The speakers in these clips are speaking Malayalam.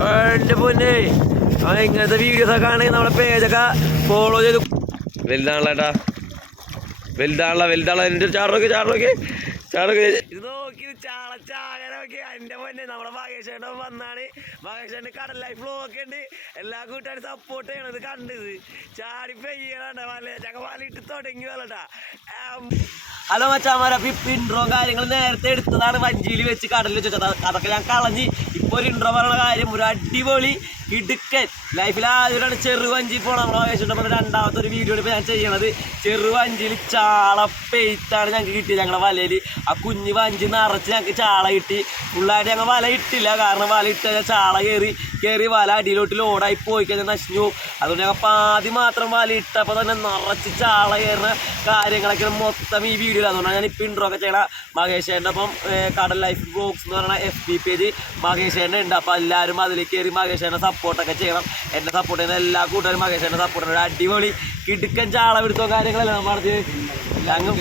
എൻ്റെ പൊന്നെ ഇങ്ങനത്തെ വീഡിയോസൊക്കെ ആണെങ്കിൽ നമ്മളെ പേജൊക്കെ ഫോളോ ചെയ്ത് വലുതാണല്ലോ ഏട്ടാ വലുതാണല്ലോ എൻ്റെ ചാറൊക്കെ ഇത് നോക്കി ചാകരൊക്കെ എൻ്റെ പൊന്നെ നമ്മുടെ മഹേഷേട്ടൻ വന്നാണ്. മഹേഷേട്ടൻ കടൽ ലൈഫ് വ്ലോഗൊക്കെ ഉണ്ട്. എല്ലാ കൂട്ടുകാരും സപ്പോർട്ട് ചെയ്യണത് കണ്ടത് ചാടി പെയ്യണ വലയിട്ട് തുടങ്ങി വല്ലട്ടാ. ഹലോ മച്ചാമാരെ, അപ്പൊ ഇപ്പൊ ഇൻട്രോ കാര്യങ്ങൾ നേരത്തെ എടുത്തതാണ് വഞ്ചിയിൽ വെച്ച് കടലിൽ വെച്ചത്. അതൊക്കെ ഞാൻ കളഞ്ഞ് ഇപ്പൊ ഒരു ഇൻട്രോ പറയുന്ന കാര്യം ഒരു അടിപൊളി ഇടുക്കൻ ലൈഫിൽ ആദ്യമായിട്ടാണ് ചെറുവഞ്ചി പോകണം. നമ്മളെ ആവശ്യമുണ്ട്. രണ്ടാമത്തെ ഒരു വീഡിയോ ഇപ്പോൾ ഞാൻ ചെയ്യണത് ചെറുവഞ്ചിയിൽ ചാള പെയ്ത്താണ് ഞങ്ങൾക്ക് കിട്ടിയത്. ഞങ്ങളുടെ വലയിൽ ആ കുഞ്ഞ് വഞ്ചി നിറച്ച് ഞങ്ങൾക്ക് ചാള കിട്ടി. ഫുള്ളായിട്ട് ഞങ്ങൾ വല ഇട്ടില്ല, കാരണം വല ഇട്ട് കഴിഞ്ഞാൽ ചാള കയറി വല അടിയിലോട്ട് ലോഡായി പോയി കഴിഞ്ഞാൽ നശിഞ്ഞു. അതുകൊണ്ട് ഞങ്ങൾ പാതി മാത്രം വല ഇട്ടപ്പോൾ തന്നെ നിറച്ച് ചാള കയറുന്ന കാര്യങ്ങളൊക്കെ മൊത്തം ഈ വീഡിയോയിൽ. അതുകൊണ്ടാണ് ഞാൻ ഇപ്പോൾ ഇൻട്രോ ഒക്കെ ചെയ്യണം. മഹേഷേൻ്റെ ഒപ്പം കടൽ ലൈഫ് വ്ലോഗ്സ് എന്ന് പറയുന്ന FB പേജ് മഹേഷേൻ്റെ ഉണ്ട്. അപ്പോൾ എല്ലാവരും അതിൽ കയറി മഹേഷേൻ്റെ സപ്പോർട്ടൊക്കെ ചെയ്യണം. എന്നെ സപ്പോർട്ട് ചെയ്യുന്ന എല്ലാ കൂട്ടുകാരും മഹേഷേൻ്റെ സപ്പോർട്ട് ചെയ്യുന്ന ഒരു അടിപൊളി കിടുക്കൻ ചാള പിടുത്തോ കാര്യങ്ങളല്ല നമ്മൾ ഞങ്ങൾ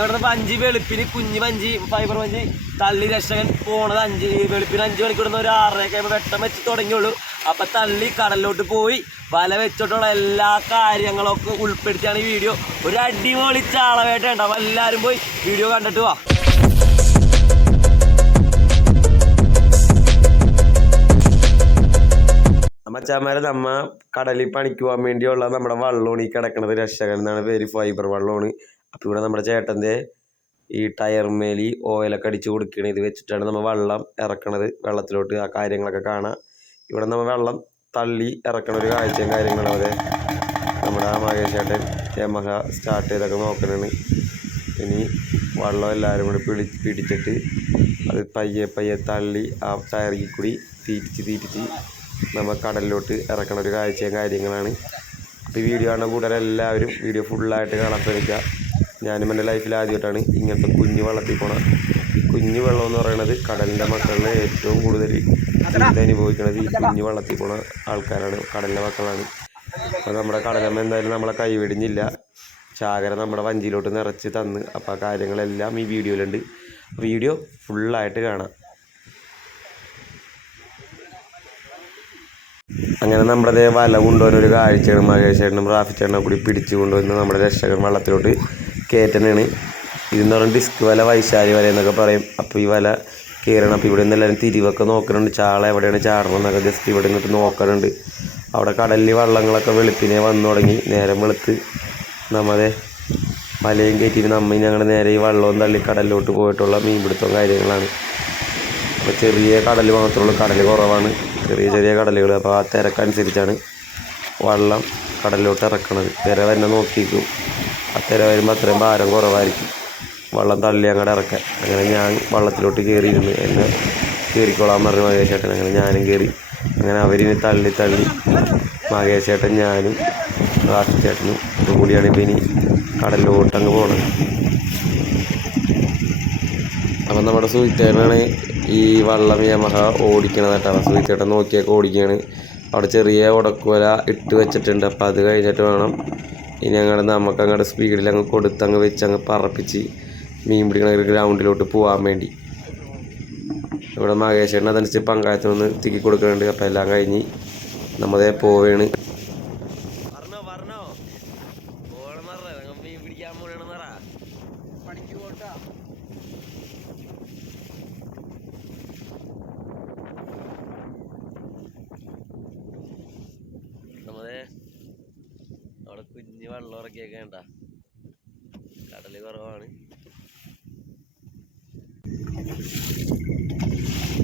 ഇവിടുന്ന് വഞ്ചി വെളുപ്പിന് കുഞ്ഞ് വഞ്ചി ഫൈബർ വഞ്ചി തള്ളി രക്ഷകൻ പോണത് വെളുപ്പിന് 5 മണിക്ക് ഇവിടുന്ന് ഒരു 6:30 വെട്ടം വെച്ച് തുടങ്ങിയുള്ളൂ. അപ്പം തള്ളി കടലിലോട്ട് പോയി വല വെച്ചിട്ടുള്ള എല്ലാ കാര്യങ്ങളൊക്കെ ഉൾപ്പെടുത്തിയാണ് ഈ വീഡിയോ. ഒരു അടിപൊളി ചാളവേട്ട ഉണ്ട്. അപ്പം എല്ലാവരും പോയി വീഡിയോ കണ്ടിട്ട് വാ. മച്ചാമാരെ, നമ്മ കടലിൽ പണിക്ക് പോകാൻ വേണ്ടിയുള്ള നമ്മുടെ വള്ളമാണ് ഈ കിടക്കുന്നത്. രക്ഷകൻ എന്നാണ് പേര്, ഫൈബർ വള്ളമാണ്. അപ്പോൾ ഇവിടെ നമ്മുടെ ചേട്ടൻ്റെ ഈ ടയർമേലി ഓയിലൊക്കെ അടിച്ച് കൊടുക്കുകയാണ്. ഇത് വെച്ചിട്ടാണ് നമ്മൾ വെള്ളം ഇറക്കണത് വെള്ളത്തിലോട്ട്. ആ കാര്യങ്ങളൊക്കെ കാണാം. ഇവിടെ നമ്മൾ വെള്ളം തള്ളി ഇറക്കണ ഒരു കാഴ്ചയും കാര്യങ്ങളും. അതെ, നമ്മുടെ മഹേഷേട്ടൻ യമഹ സ്റ്റാർട്ട് ചെയ്തൊക്കെ നോക്കണാണ്. ഇനി വെള്ളം എല്ലാവരും കൂടി പിടിച്ചിട്ട് അത് പയ്യെ തള്ളി ആ ടയറിൽ കൂടി തീറ്റിച്ച് നമ്മൾ കടലിലോട്ട് ഇറക്കണ ഒരു കാഴ്ചയും കാര്യങ്ങളാണ്. അപ്പോൾ ഈ വീഡിയോ കാണുന്ന കൂടെ എല്ലാവരും വീഡിയോ ഫുള്ളായിട്ട് കാണാൻ ശ്രമിക്കുക. ഞാനും എൻ്റെ ലൈഫിൽ ആദ്യമായിട്ടാണ് ഇങ്ങനത്തെ കുഞ്ഞു വെള്ളത്തിൽ പോണ. ഈ കുഞ്ഞു വെള്ളം എന്ന് പറയുന്നത് കടലിൻ്റെ മക്കളിൽ ഏറ്റവും കൂടുതൽ അനുഭവിക്കുന്നത് ഈ കുഞ്ഞു വെള്ളത്തിൽ പോണ ആൾക്കാരാണ്, കടലിൻ്റെ മക്കളാണ്. അപ്പോൾ നമ്മുടെ കടലമ്മ എന്തായാലും നമ്മളെ കൈവിടിഞ്ഞില്ല. ചാകര നമ്മുടെ വഞ്ചിയിലോട്ട് നിറച്ച് തന്ന്. അപ്പോൾ ആ കാര്യങ്ങളെല്ലാം ഈ വീഡിയോയിലുണ്ട്. വീഡിയോ ഫുള്ളായിട്ട് കാണാം. അങ്ങനെ നമ്മുടെ വല കൊണ്ടുവന്നൊരു കാഴ്ചയാണ്. മഹേഷേട്ടനും റാഫിച്ചേട്ടനും കൂടി പിടിച്ചു കൊണ്ടുവന്ന് നമ്മുടെ രക്ഷകൻ വെള്ളത്തിലോട്ട് കയറ്റനാണ്. ഇതെന്ന് പറഞ്ഞാൽ ഡിസ്ക് വല, വൈശാലി വല എന്നൊക്കെ പറയും. അപ്പോൾ ഈ വല കയറണം. അപ്പോൾ ഇവിടെ നിന്ന് എല്ലാവരും തിരിവൊക്കെ നോക്കുന്നുണ്ട്. ചാള എവിടെയാണ് ചാടണം എന്നൊക്കെ ജസ്റ്റ് ഇവിടെ നിന്നിട്ട് നോക്കുന്നുണ്ട്. അവിടെ കടലിൽ വള്ളങ്ങളൊക്കെ വെളുപ്പിനെ വന്നു തുടങ്ങി. നേരം വെളുത്ത് നമ്മളെ വലയും കയറ്റിയിട്ട് ഞങ്ങൾ നേരെ ഈ വള്ളവും തള്ളി കടലിലോട്ട് പോയിട്ടുള്ള മീൻപിടുത്തവും കാര്യങ്ങളാണ്. അപ്പോൾ ചെറിയ കടൽ മാത്രമുള്ളൂ, കടൽ കുറവാണ്, ചെറിയ കടലുകൾ. അപ്പോൾ ആ തിരക്കനുസരിച്ചാണ് വള്ളം കടലിലോട്ട് ഇറക്കണത്. തിര തന്നെ നോക്കിയിരിക്കും. ആ തിര വരുമ്പോൾ അത്രയും ഭാരം കുറവായിരിക്കും. വള്ളം തള്ളി അങ്ങോട്ട് ഇറക്കാൻ. അങ്ങനെ ഞാൻ വള്ളത്തിലോട്ട് കയറിയിരുന്നു. എന്നെ കയറിക്കോളാൻ പറഞ്ഞു മഹേഷേട്ടൻ. അങ്ങനെ ഞാനും കയറി. അങ്ങനെ അവരിന് തള്ളി മഹേഷേട്ടൻ, ഞാനും റാഫിച്ചേട്ടനും ഇതും കൂടിയാണ് ഇപ്പോൾ ഇനി കടലിലോട്ട് അങ്ങ് പോകണത്. അപ്പം നമ്മുടെ സുഹിച്ചേട്ടനാണ് ഈ വള്ളം യമഹ ഓടിക്കണത് കേട്ടോ. സുഹിച്ചേട്ടൻ നോക്കിയൊക്കെ ഓടിക്കുകയാണ്. അവിടെ ചെറിയ ഉടക്കുവല ഇട്ട് വെച്ചിട്ടുണ്ട്. അപ്പോൾ അത് കഴിഞ്ഞിട്ട് വേണം ഇനി നമുക്ക് അങ്ങോട്ട് സ്പീഡിൽ അങ്ങ് കൊടുത്തങ്ങ് വെച്ചങ്ങ് പറപ്പിച്ച് മീൻ പിടിക്കണ ഒരു ഗ്രൗണ്ടിലോട്ട് പോകാൻ വേണ്ടി. ഇവിടെ മഹേഷേട്ടൻ അതനുസരിച്ച് പങ്കായത്തിനൊന്ന് തിക്കി കൊടുക്കുന്നുണ്ട്. അപ്പോൾ എല്ലാം കഴിഞ്ഞ് നമ്മളെ പോവുകയാണ്. അവിടെ കുഞ്ഞ് വെള്ളം ഇറക്കിയൊക്കെ വേണ്ട, കടല് കുറവാണ്.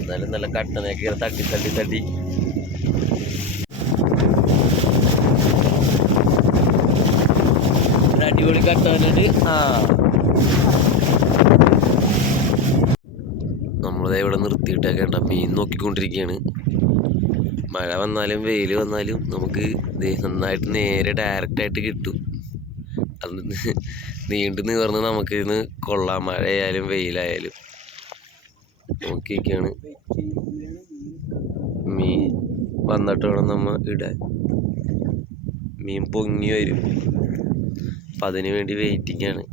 എന്നാലും നല്ല കട്ടനൊക്കെ തട്ടി അടിപൊളി കട്ടനുണ്ട്. നമ്മളത് ഇവിടെ നിർത്തിയിട്ടൊക്കെ ഉണ്ട്. മീൻ നോക്കിക്കൊണ്ടിരിക്കുകയാണ്. മഴ വന്നാലും വെയിൽ വന്നാലും നമുക്ക് നന്നായിട്ട് നേരെ ഡയറക്റ്റായിട്ട് കിട്ടും. അത് നീണ്ടു നിവർന്ന് നമുക്കിന്ന് കൊള്ളാം. മഴയായാലും വെയിലായാലും നോക്കിയൊക്കെയാണ്. മീൻ വന്നിട്ട് വേണം നമ്മൾ ഇടാൻ. മീൻ പൊങ്ങി വരും. അപ്പം അതിന് വേണ്ടി വെയിറ്റിംഗ് ആണ്.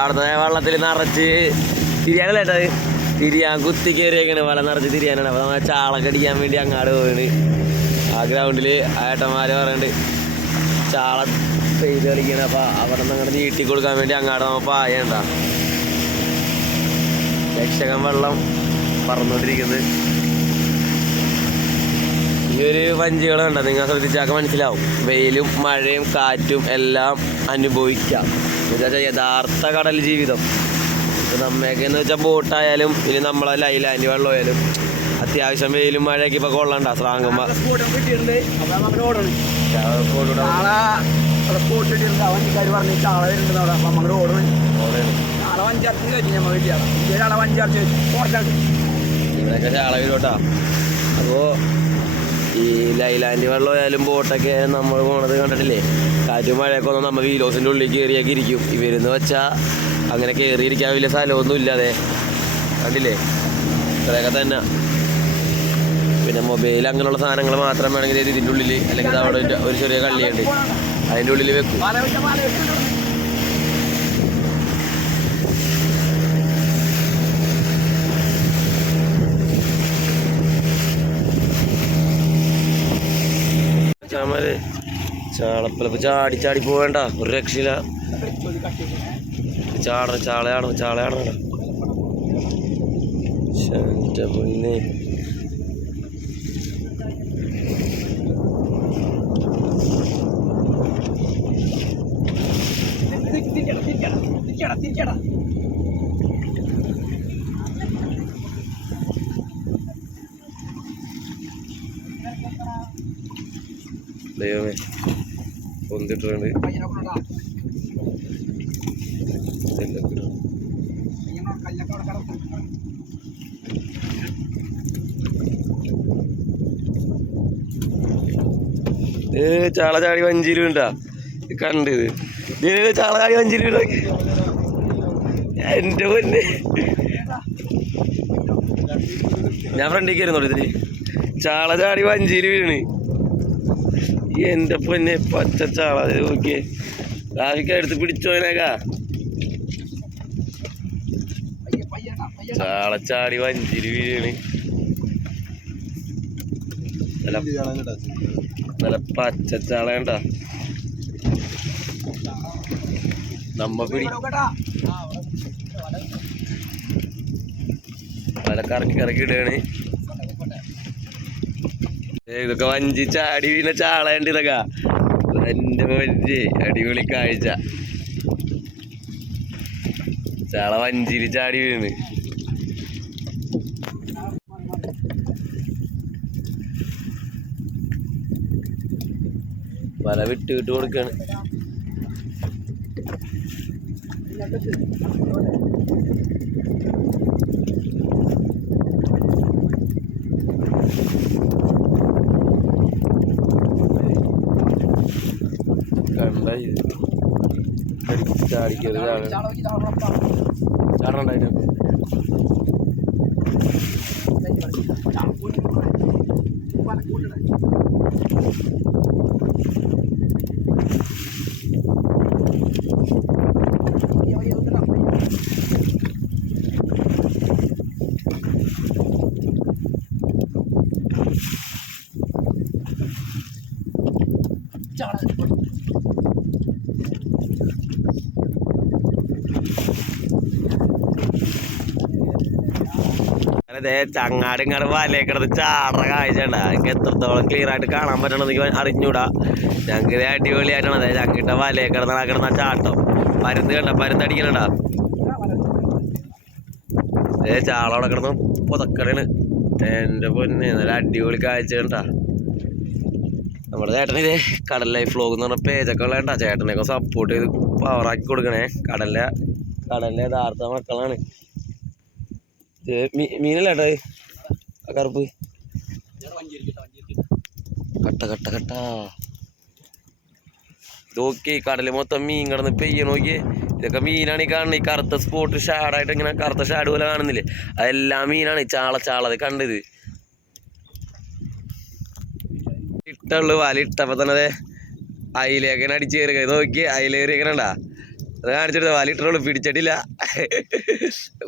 അവിടുത്തെ വെള്ളത്തിൽ നിറച്ച് തിരിയാനല്ലേട്ടത് തിരിയാൻ കുത്തി കയറിയേക്കാണ് വല നിറച്ച് തിരിയാനാണ്. അപ്പോൾ നമ്മൾ ചാളൊക്കെ അടിക്കാൻ വേണ്ടി അങ്ങാട് പോവാണ്. ആ ഗ്രൗണ്ടിൽ ഏട്ടന്മാർ പറയുന്നുണ്ട് ചാള പെയ്ത് കളിക്കണം. അപ്പോൾ അവിടെ നിന്ന് അങ്ങോട്ട് നീട്ടി കൊടുക്കാൻ വേണ്ടി അങ്ങാട് നമ്മൾ പായണ്ട. രക്ഷകൻ വെള്ളം പറന്നുകൊണ്ടിരിക്കുന്നത്. ഈ ഒരു വഞ്ചികളുണ്ട്, നിങ്ങൾ ശ്രദ്ധിച്ചാൽ മനസ്സിലാവും. വെയിലും മഴയും കാറ്റും എല്ലാം അനുഭവിക്കാം. എന്നുവെച്ചാൽ യഥാർത്ഥ കടൽ ജീവിതം. ഇപ്പോൾ നമ്മയൊക്കെ എന്ന് വെച്ചാൽ ബോട്ടായാലും ഇനി നമ്മളെ ലൈലാൻഡ് വെള്ളമായാലും അത്യാവശ്യം വെയിലും മഴയൊക്കെ ഇപ്പോൾ കൊള്ളണ്ട. സ്രാങ്കുമ്പോൾ ഇവിടെയൊക്കെ ചാള വരും. അപ്പോൾ ഈ ലൈലാൻഡ് വെള്ളമായാലും ബോട്ടൊക്കെ ആയാലും നമ്മൾ പോണത് കണ്ടിട്ടില്ലേ? കാറ്റും മഴയൊക്കെ ഒന്നും നമ്മൾ വീലോസിൻ്റെ ഉള്ളിൽ കയറിയൊക്കെ ഇരിക്കും. ഇവരെന്ന് വെച്ചാൽ അങ്ങനെ കയറിയിരിക്കാൻ വലിയ സ്ഥലമൊന്നും ഇല്ലാതെ കണ്ടില്ലേ? ഇത്രയൊക്കെ തന്നെ. പിന്നെ മൊബൈൽ അങ്ങനെയുള്ള സാധനങ്ങൾ മാത്രം വേണമെങ്കിൽ ഇതിൻ്റെ ഉള്ളിൽ അല്ലെങ്കിൽ അവിടെ ഒരു ചെറിയ കള്ളിയുണ്ട് അതിൻ്റെ ഉള്ളിൽ വെക്കും. ചാളപ്പലപ്പ് ചാടി ചാടി പോവേണ്ട, ഒരു രക്ഷയില്ല. ചാളയാണ് പൊന്നെ. ദൈവമേ പൊന്തിട്ടുണ്ട്. ചാള ചാടി വഞ്ചിയിലുണ്ടാ കണ്ടത്? ചാള ചാടി വഞ്ചിയിലുണ്ടാ എൻ്റെ പൊന്നെ. ഞാൻ ഫ്രണ്ടിൽ കയറുന്നുള്ളൂ ഇതിന്. ചാള ചാടി വഞ്ചിയിൽ വീണ് എൻ്റെ പൊന്നെ. പച്ച ചാള നോക്കിയേ. റാഫിക്ക എടുത്ത് പിടിച്ചോനേക്കാ. ചാള ചാടി വഞ്ചിയിൽ വീണ് നല്ല പച്ച ചാള കണ്ടാ. നമ്മ പിടി പല കറക്കി ഇടുകയാണ്. ഇതൊക്കെ വഞ്ചി ചാടി പിന്നെ ചാളയുണ്ട്. ഇതൊക്കെ എൻ്റെ വഞ്ചി അടിപൊളി കാഴ്ച. ചാള വഞ്ചിയിൽ ചാടി വീണ്. വല വിട്ട് കൊടുക്കാണ്. കണ്ട ചാടിക്കത് ചാടണ്ടായിരുന്നു. അതെ ചങ്ങാടി ഇങ്ങോട്ട് വലയൊക്കെ ചാടറ കാഴ്ച ഉണ്ട്. എനിക്ക് എത്രത്തോളം ക്ലിയർ ആയിട്ട് കാണാൻ പറ്റണമെന്ന് എനിക്ക് അറിഞ്ഞൂടാ. ഞങ്ങൾക്ക് ഇത് അടിപൊളിയായിട്ടാണ്. അതായത് ഞങ്ങളുടെ വലയൊക്കെ കിടന്ന ചാട്ടം പരുന്ത് കണ്ട പരുന്തടിക്കലുണ്ടാ. ചാളവിടെ കിടന്ന് പുതക്കടാണ്. എൻ്റെ പൊന്നെ നല്ല അടിപൊളി കാഴ്ച കണ്ടാ. നമ്മുടെ ചേട്ടനിതേ കടൽ ലൈഫ് വ്ലോഗ് എന്ന് പറഞ്ഞ പേജൊക്കെ ഉള്ളതാ. ചേട്ടനെയൊക്കെ സപ്പോർട്ട് ചെയ്ത് പവറാക്കി കൊടുക്കണേ. കടലിലെ യഥാർത്ഥ മക്കളാണ്. മീനല്ലേട്ടാ കറുപ്പ് കട്ട നോക്കി കടല് മൊത്തം മീൻ കിടന്ന് പെയ്യ നോക്കിയേ. ഇതൊക്കെ മീനാണ് ഈ കാണുന്നത്. ഈ കറുത്ത സ്പോട്ട് ഷാഡായിട്ട് ഇങ്ങനെ കറുത്ത ഷാഡ് പോലെ കാണുന്നില്ലേ? അതെല്ലാം മീനാണ്. ചാള അത് കണ്ടത് ഇട്ടുള്ളു. വല ഇട്ടപ്പോ തന്നെ അയിലേക്കാണ് അടിച്ചു കയറുക. നോക്കി അയിലേറിയൊക്കെ ഉണ്ടാ അത് കാണിച്ചെടുത്ത വാലിട്ടുള്ളൂ പിടിച്ചിട്ടില്ല.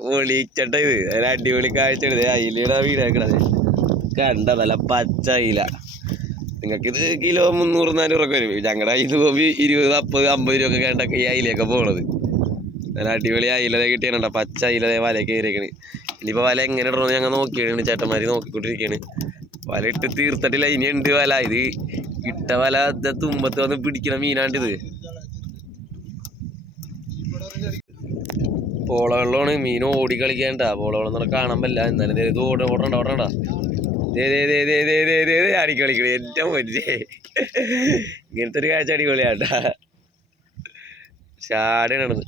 പൊളിച്ചട്ട ഇത് ഒരു അടിപൊളി കാഴ്ച അയിലയുടെ വീടാക്കണത് കണ്ട നല്ല പച്ച അയില. നിങ്ങൾക്കിത് കിലോ 300-400 രൂപ വരും. ഞങ്ങളുടെ ഇത് പോയി 20-50 രൂപ ഒക്കെ കേട്ടൊക്കെ ഈ അയിലൊക്കെ പോണത്. നല്ല അടിപൊളി അയിലതേ കിട്ടിയാണോ പച്ച അയിലതേ വല കയറിയേക്കണ്. ഇനിയിപ്പോൾ വല എങ്ങനെ ഇടണമെന്ന് ഞങ്ങൾ നോക്കിയാണ് ചേട്ടന്മാര് നോക്കിക്കൊണ്ടിരിക്കുകയാണ്. വല ഇട്ട് തീർത്തിട്ടില്ല, ഇനി ഉണ്ട് വല. ഇത് ഇട്ട വല തുമ്പത്ത് വന്ന് പിടിക്കണ മീനാണ്ടിത്. പോള വെള്ളമാണ്, മീൻ ഓടി കളിക്കാണ്ട. പോള വെള്ളം എന്ന് പറഞ്ഞാൽ കാണാൻ പറ്റില്ല. എന്നാലും ഇത് ഓടണ്ട അടിക്കളിക്കണേ ഏറ്റവും വലിയ ഇങ്ങനത്തെ ഒരു കാഴ്ച അടിപൊളിയാട്ടാ. ചാടി നടന്ന്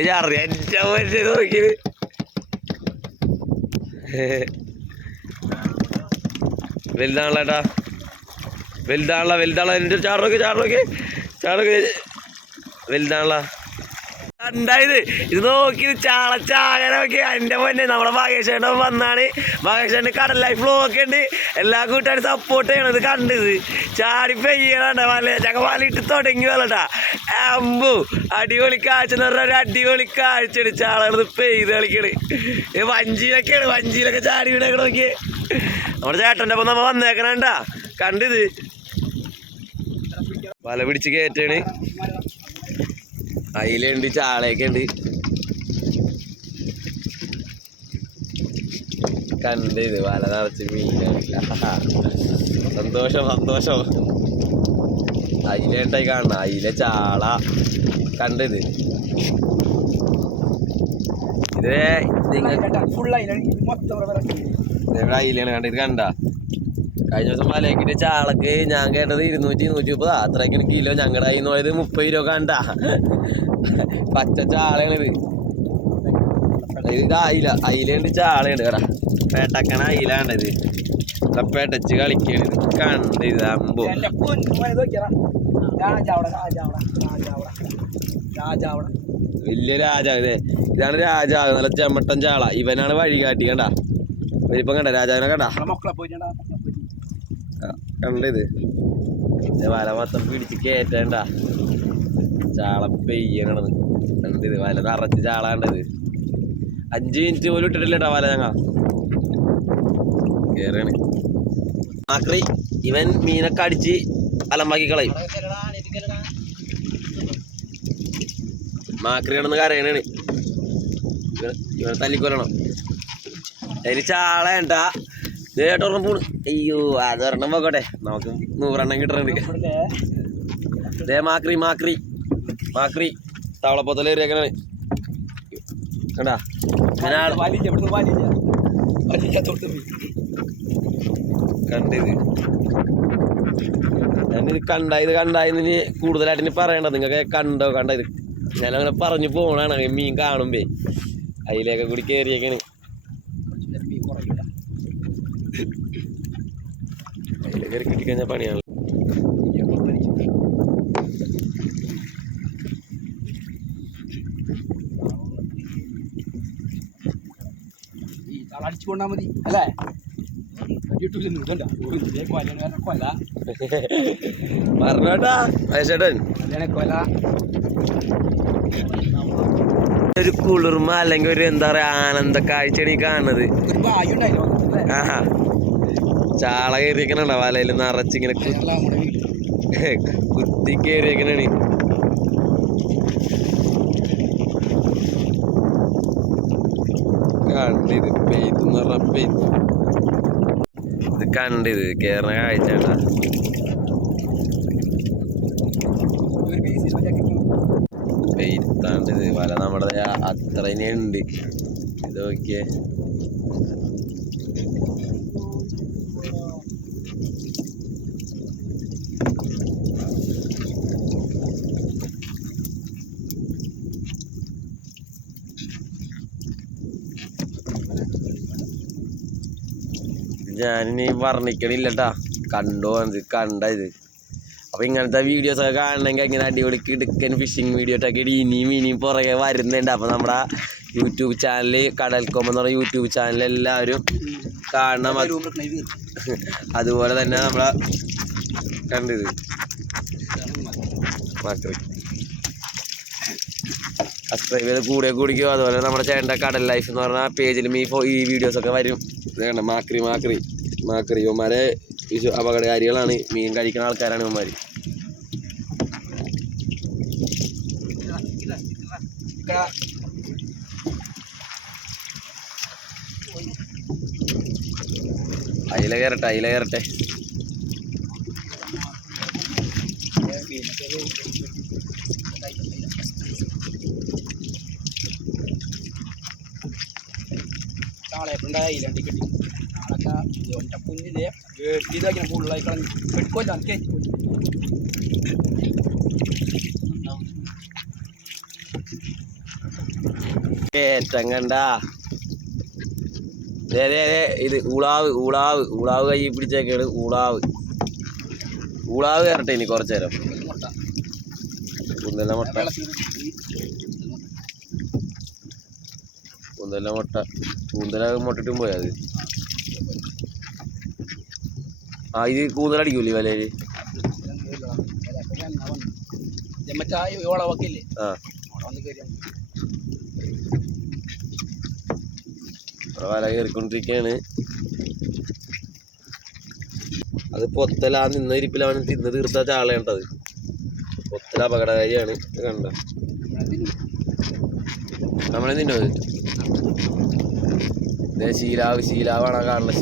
ഏറ്റവും വലിയ നോക്കിയത് വലുതാണല്ലേട്ടാ, വലുതാണല്ലോ. എൻ്റെ ചാടൊക്കെ വലുതാണല്ലോ. ഉണ്ടായത് ഇത് നോക്കി ചാളച്ചാകനൊക്കെ എൻ്റെ മുന്നേ നമ്മളെ മഹേഷേട്ടൻ വന്നാണ്. മഹേഷേട്ടന് കടൽ ലൈഫ് വ്ലോഗ് ഉണ്ട്. എല്ലാ കൂട്ടുകാരും സപ്പോർട്ട് ചെയ്യണത് കണ്ടത് ചാടി പെയ്യണ വല ചക്ക വലയിട്ട് തുടങ്ങി വല്ലട്ടാ. അമ്പു അടിപൊളി കാഴ്ച എന്ന് പറഞ്ഞാൽ ഒരു അടിപൊളി കാഴ്ചയാണ്. ചാളത് പെയ്ത് കളിക്കണ്. വഞ്ചിയിലൊക്കെ ചാടി വീടൊക്കെ നോക്കിയേ. നമ്മുടെ ചേട്ടൻ്റെ ഒപ്പം നമ്മ വന്നേക്കണണ്ടാ കണ്ടിത് വല പിടിച്ച് കയറ്റാണ്. അയിലുണ്ട്, ചാളയൊക്കെ ഉണ്ട്. കണ്ട് ഇത് വല നിറച്ച് മീനാണ്. സന്തോഷം. അയിലേട്ടായി കാണണം. അയില, ചാള കണ്ടത്. ഇത് അയിലാണ് കണ്ട. ഇത് കണ്ട കഴിഞ്ഞ ദിവസം മലയാക്കിട്ട് ചാളക്ക് ഞാൻ കേട്ടത് 200-130 അത്രയ്ക്കാണ് കിലോ. ഞങ്ങളുടെ കയ്യിൽ നിന്ന് പോയത് 30 രൂപ കണ്ട. പച്ച ചാളയാണിത്. ഇത് അയിലുണ്ട്, ചാളയുണ്ട്. കേടാ പേട്ടക്കണ അയിലാണ്ടത്. പേട്ടച്ച് കളിക്കാണ്. കണ്ട് ഇത് അമ്പോ വലിയ രാജാവ്. ഇതാണ് രാജാവ്, നല്ല ചെമ്മട്ടൻ ചാള. ഇവനാണ് വഴി കാട്ടി. കണ്ട ഇപ്പം കണ്ട രാജാവിനെ കണ്ട കണ്ടത്. വല മൊത്തം പിടിച്ച് കയറ്റണ്ട. ചാള പെയ്യണത് കണ്ടത്. വല നിറച്ച് ചാള കണ്ടത്. 5 മിനിറ്റ് പോലും ഇട്ടിട്ടില്ലട്ടാ വല. ഞങ്ങ കേറാണ് മാക്രി. ഇവൻ മീനൊക്കെ അടിച്ച് അലമ്പാക്കി കളയും. മാക്രിയാണെന്ന് കരയണാണ്. ഇവനെ തല്ലിക്കൊല്ലണം. അതിന് ചാള ഉണ്ടാ േട്ടൊരെണ്ണം പോണ്. അയ്യോ അതൊരെണ്ണം പോകട്ടെ, നമുക്ക് 100 എണ്ണം കിട്ടണുണ്ട്. മാക്രി തവളപ്പൊത്തല ഏരിയക്കാണ് കണ്ടാ. കണ്ടിത് ഞാനിത് കണ്ടായിന്ന് കൂടുതലായിട്ട് ഇനി പറയണ്ട. നിങ്ങൾക്ക് കണ്ടോ ഇത് ഞാനങ്ങനെ പറഞ്ഞു പോണാണ്. മീൻ കാണുമ്പേ അതിലേക്ക് കൂടി കയറിയേക്കാണ്. അതിലേക്ക് കയറി കിട്ടിക്കഴിഞ്ഞാൽ പണിയാണ്. അടിച്ചു കൊണ്ടാ മതി അല്ലേ? പറഞ്ഞോട്ടാ ചേട്ടൻ. ഒരു കുളിർമ അല്ലെങ്കിൽ ഒരു എന്താ പറയാ ആനന്ദ കാഴ്ചയാണ് ഈ കാണുന്നത്. ആഹാ ചാള കയറിയേക്കണ വലയിൽ നിറച്ചിങ്ങനെ കുത്തി കയറിയേക്കണാണ്. കണ്ടിത് പെയ്ത്തെന്ന് പറഞ്ഞ പെയ്ത്ത്. ഇത് കണ്ടിത് കേറണ കാഴ്ചട്ടാ. പെയ്ത്താണ്ടിത് വല നമ്മുടെ അത്ര ഉണ്ട്. ഇത് നോക്കിയേ. ഞാനിനി വർണ്ണിക്കണില്ലട്ടാ, കണ്ടോ ഇത് കണ്ട ഇത്. അപ്പോൾ ഇങ്ങനത്തെ വീഡിയോസൊക്കെ കാണണമെങ്കിൽ ഇങ്ങനെ അടിപൊളി കിടുക്കൻ ഫിഷിങ് വീഡിയോ ഒക്കെ ഇനിയും പുറകെ വരുന്നുണ്ട്. അപ്പോൾ നമ്മുടെ യൂട്യൂബ് ചാനൽ കടൽക്കൊമ്പ് എന്ന് പറഞ്ഞ യൂട്യൂബ് ചാനൽ എല്ലാവരും കാണണം. അതുപോലെ തന്നെ നമ്മളെ കണ്ടിത് മാക്രി സബ്സ്ക്രൈബ് ചെയ്ത് കൂടെ കുടിക്കും. അതുപോലെ നമ്മുടെ ചേട്ടൻ്റെ കടൽ ലൈഫ് എന്ന് പറഞ്ഞാൽ പേജിലും ഈ വീഡിയോസൊക്കെ വരും. ഇതാണ് മാക്രി മാക്രി മാക്രി ഇവന്മാരെ അപകടകാരികളാണ്. മീൻ കഴിക്കുന്ന ആൾക്കാരാണ് ഇവന്മാർ. അയില കയറട്ടെ അയില കയറട്ടെ. ഏറ്റം കണ്ട ഇത് ഊളാവ് ഊളാവ് ഊളാവ് കൈ പിടിച്ചേക്കാണ്. ഊളാവ് ഊളാവ് കയറട്ടെ ഇനി കുറച്ചു നേരം. കുന്തല മുട്ട കൂന്തല മുട്ട കൂന്തല മുട്ടിട്ടും പോയാ അത്. ഇത് കൂന്തലടിക്കൂലേ വലയില്? വല കയറിക്കൊണ്ടിരിക്കുകയാണ്. അത് പൊത്തല നിന്ന ഇരിപ്പിലാണ് തിന്ന് തീർത്ത ചാളേണ്ടത്. പൊത്തല അപകടകാരിയാണ്. കണ്ട നമ്മളെ തിന്നത് ശീലാവ് ശീലാവാണ് കാണുന്ന.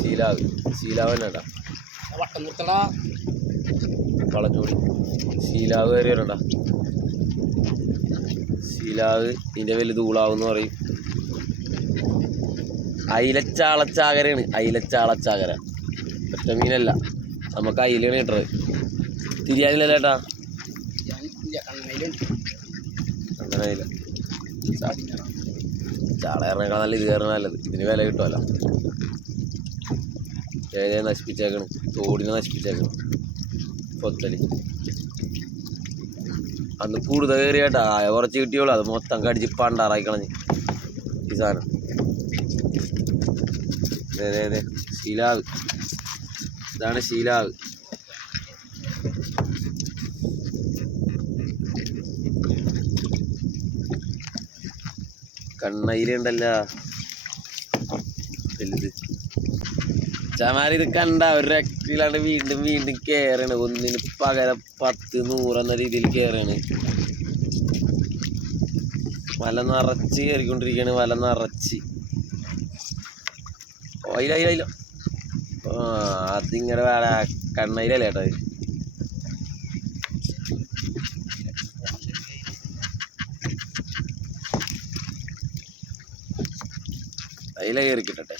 ശീലാവ് തന്നെടാ വളഞ്ഞൂടി ശീലാവ് കയറി വരണ്ട. ശീലാവ് ഇതിൻ്റെ വലുത് ഊളാവെന്ന് പറയും. അയിലച്ചാളച്ചാകരയാണ്. അയിലച്ചാളച്ചാകര ഒറ്റ മീനല്ല. നമുക്ക് അയിലാണ് കിട്ടത്. തിരിയാനില്ല ചേട്ടാ. അങ്ങനെ അയില ചാള കയറണേക്കാൾ നല്ല ഇത് കയറണ നല്ലത്. ഇതിന് വില കിട്ടുമല്ലോ. ഏതേ നശിപ്പിച്ചേക്കണം. തോടിനെ നശിപ്പിച്ചേക്കണം. പൊത്തല് അന്ന് കൂടുതൽ കയറി കേട്ടാ. ആയ കുറച്ച് കിട്ടിയോളൂ. അത് മൊത്തം കടിച്ച് പണ്ടാറായി കളഞ്ഞ് ഈ സാധനം. അതെ ശീലാവ്. ഇതാണ് ശീലാവ്. കണ്ണയിലുണ്ടല്ല വലുത്. ചമാരി ഇത് കണ്ട ഒരു രക്തിയിലാണ്ട് വീണ്ടും വീണ്ടും കയറാണ്. ഒന്നിന് പകരം 10 100 എന്ന രീതിയിൽ കയറാണ്. വല നിറച്ച് കയറിക്കൊണ്ടിരിക്കുകയാണ്. വല നിറച്ച് അയില അതിങ്ങനെ വേറെ കണ്ണയിലല്ലേ കേട്ടോ. അയില കയറി കിട്ടട്ടെ.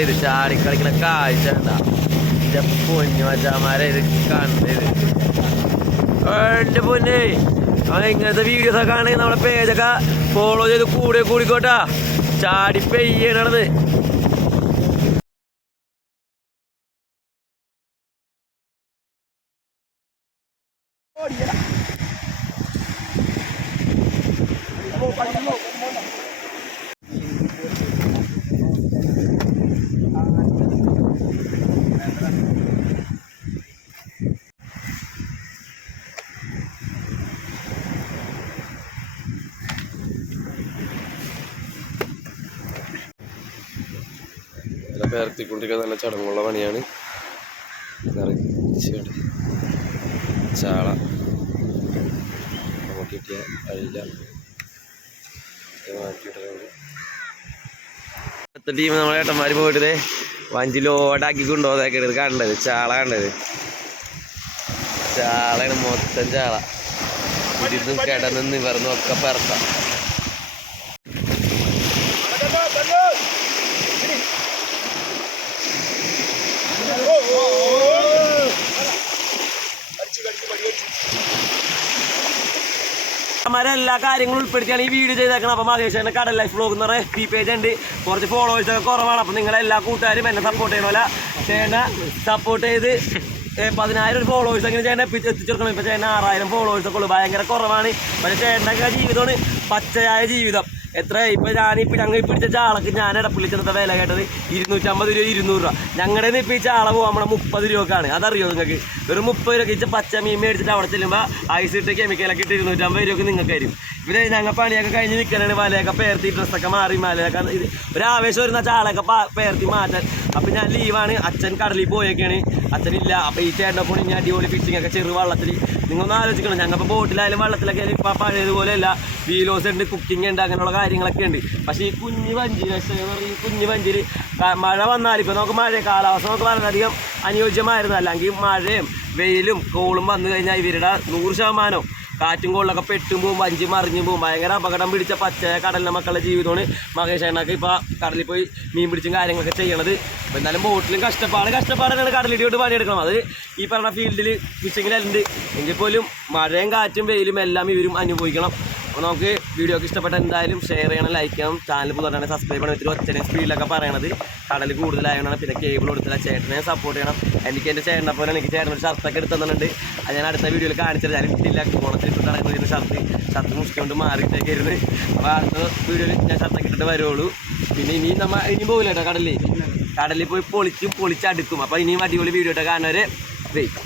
ഇത് ചാടിക്കളിക്കണ കാഴ്ച ഉണ്ടാ. പൊന്നു വച്ചാമാരെ ഇത് കണ്ടത്. എൻ്റെ പൊന്നെ ഇങ്ങനത്തെ വീഡിയോസൊക്കെ കാണുകയും നമ്മളെ പേജൊക്കെ ഫോളോ ചെയ്ത് കൂടിക്കോട്ടാ. ചാടി പെയ്യണത്. ഇറത്തിക്കൊണ്ടിരിക്കുന്ന നല്ല ചടങ്ങുള്ള പണിയാണ്. ചാള നമുക്ക് കിട്ടിയ അയില മാറ്റിയിട്ടുണ്ട്. അടുത്ത ടീം നമ്മളെ ഏട്ടന്മാർ പോയിട്ട് വഞ്ചി ലോഡാക്കി കൊണ്ടുപോകാൻ കണ്ടത്. ചാള കണ്ടത് ചാളയാണ്. മൊത്തം ചാള. ഇരുന്നും കിടന്ന് നിവർന്നും ഒക്കെ പറത്താം. ചേട്ടന്മാരെ എല്ലാ കാര്യങ്ങളും ഉൾപ്പെടുത്തിയാണ് ഈ വീഡിയോ ചെയ്തേക്കണം. അപ്പോൾ മഹേഷേട്ടൻ്റെ കടൽ ലൈഫ് വ്ലോഗ് എന്ന് പറയുന്ന FB പേജ് ഉണ്ട്. കുറച്ച് ഫോളോവേഴ്സൊക്കെ കുറവാണ്. അപ്പോൾ നിങ്ങളെല്ലാ കൂട്ടുകാരും എന്നെ സപ്പോർട്ട് ചെയ്യണമല്ല. ചേട്ടനെ സപ്പോർട്ട് ചെയ്ത് 10,000 ഫോളോവേഴ്സ് അങ്ങനെ ചേട്ടനെ എത്തിച്ചെടുക്കണം. ഇപ്പോൾ ചേട്ടൻ 6,000 ഫോളോവേഴ്സൊക്കെ ഉള്ളൂ. ഭയങ്കര കുറവാണ്. പക്ഷേ ചേട്ടൻ്റെ ജീവിതമാണ് പച്ചയായ ജീവിതം. എത്ര ഇപ്പോൾ ഞങ്ങൾ ഈ പിടിച്ച ചാളക്ക് ഞാൻ ഇടപ്പള്ളി ചെന്നത്തെ വില കേട്ടത് 250 രൂപ 200 രൂപ. ഞങ്ങളുടെ ഇപ്പോൾ ഈ ചാള പോകുമ്പോൾ നമ്മുടെ 30 രൂപക്കാണ്. അതറിയോ നിങ്ങൾക്ക്? വെറും 30 രൂപ ഇച്ച പച്ച മീൻ മേടിച്ചിട്ട് അവിടെ ചെല്ലുമ്പോൾ ഐസ് ഇട്ട് കെമിക്കലൊക്കെ ഇട്ട് 250 രൂപക്ക് നിങ്ങൾക്ക് തരും. ഇവര് ഞങ്ങൾ പണിയൊക്കെ കഴിഞ്ഞ് നിൽക്കണേ വലയൊക്കെ പേർത്തി ഡ്രസ്സൊക്കെ മാറി മലയൊക്കെ ഇത് ഒരു ആവേശം വരുന്ന ചാളയൊക്കെ പേർത്തി മാറ്റാൻ. അപ്പം ഞാൻ ലീവാണ്. അച്ഛൻ കടലിൽ പോയൊക്കെയാണ്. അച്ഛനില്ല. അപ്പോൾ ഈ ചേട്ടൻ്റെ കൂടെ ഞാൻ അടിപൊളി ഫിഷിംഗ് ഒക്കെ ചെറു വള്ളത്തിൽ നിങ്ങളൊന്ന് ആലോചിക്കണം. ഞങ്ങളിപ്പോൾ ബോട്ടിലായാലും വള്ളത്തിലൊക്കെ ആയാലും ഇപ്പോൾ പഴയതുപോലെയല്ല. വീലോസ് ഉണ്ട്, കുക്കിംഗ് ഉണ്ട്, അങ്ങനെയുള്ള കാര്യങ്ങളൊക്കെ ഉണ്ട്. പക്ഷേ ഈ കുഞ്ഞു വഞ്ചിയിൽ ഈ കുഞ്ഞു വഞ്ചിയിൽ മഴ വന്നാലും ഇപ്പോൾ നമുക്ക് മഴ കാലാവസ്ഥ നമുക്ക് വളരെയധികം അനുയോജ്യമായിരുന്നു. അല്ലെങ്കിൽ മഴയും വെയിലും കോളും വന്നു കഴിഞ്ഞാൽ ഇവരുടെ 100% കാറ്റും കോളിലൊക്കെ പെട്ടും പോവും, വഞ്ചി മറിഞ്ഞു പോവും. ഭയങ്കര അപകടം പിടിച്ച പച്ച കടലിലെ മക്കളുടെ ജീവിതമാണ് മഹേഷേട്ടനൊക്കെ ഇപ്പോൾ കടലിൽ പോയി മീൻ പിടിച്ചും കാര്യങ്ങളൊക്കെ ചെയ്യണത്. അപ്പോൾ എന്തായാലും ബോട്ടിലും കഷ്ടപ്പാടാണ് കടലിലോട്ട് പണിയെടുക്കണം. അത് ഈ പറഞ്ഞ ഫീൽഡിൽ ഫിഷിങ്ങിലുണ്ട്. എങ്കിൽ പോലും മഴയും കാറ്റും വെയിലും എല്ലാം ഇവരും അനുഭവിക്കണം. അപ്പോൾ നമുക്ക് വീഡിയോ ഒക്കെ ഇഷ്ടപ്പെട്ട എന്തായാലും ഷെയർ ചെയ്യണം, ലൈക്ക് ചെയ്യണം, ചാനൽ പുതുതാണ് സബ്സ്ക്രൈബ് ചെയ്യണം. ഇത്തിരി ഒച്ചനെ സ്പീഡിലൊക്കെ പറയണത് കടൽ കൂടുതലായതാണ്. പിന്നെ കേബിൾ കൊടുത്തില്ല. ചേട്ടനെ സപ്പോർട്ട് ചെയ്യണം. എനിക്ക് എൻ്റെ ചേട്ടനെ പോലെ എനിക്ക് ചേട്ടനൊരു ഷർട്ടൊക്കെ എടുത്ത് തന്നിട്ടുണ്ട്. അത് ഞാൻ അടുത്ത വീഡിയോയിൽ കാണിച്ചത്. ഞാൻ ഇട്ടില്ല, ഓണത്തിലിട്ട് നടക്കുന്ന ഷർട്ട് മുഷിക്കൊണ്ട് മാറിയിട്ടൊക്കെ ഇരുന്ന്. അപ്പോൾ അടുത്ത വീഡിയോയിൽ ഞാൻ ഷർട്ടൊക്കെ ഇട്ടിട്ട് വരുള്ളൂ. പിന്നെ ഇനി പോകില്ല കേട്ടോ കടലിൽ പോയി പൊളിച്ചടുക്കും. അപ്പോൾ ഇനിയും അടിപൊളി വീഡിയോ ഇട്ട് കാണുന്നവരെ വെയിറ്റ്.